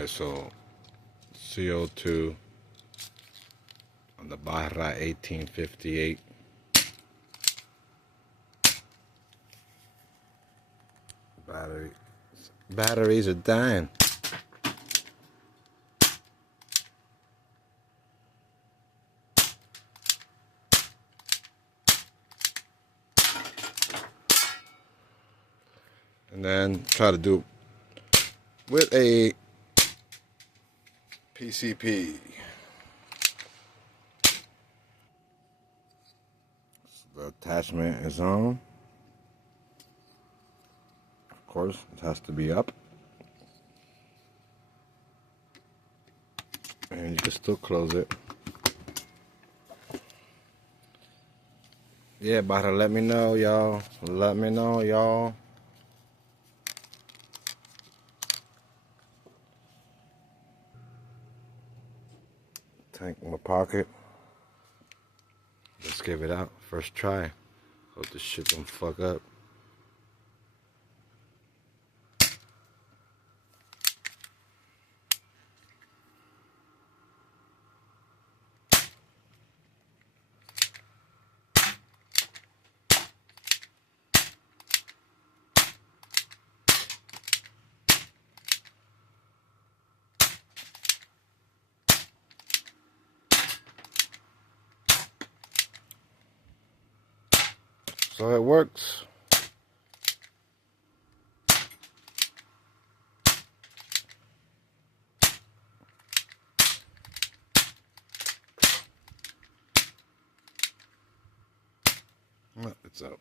Alright, so CO2 on the Barra 1858. Batteries are dying. And then try to do with a PCP. The attachment is on. Of course, it has to be up. And you can still close it. Yeah, Barra, let me know, y'all. Let me know, y'all. Tank in my pocket. Let's give it out. First try. Hope this shit don't fuck up. So it works. It's out.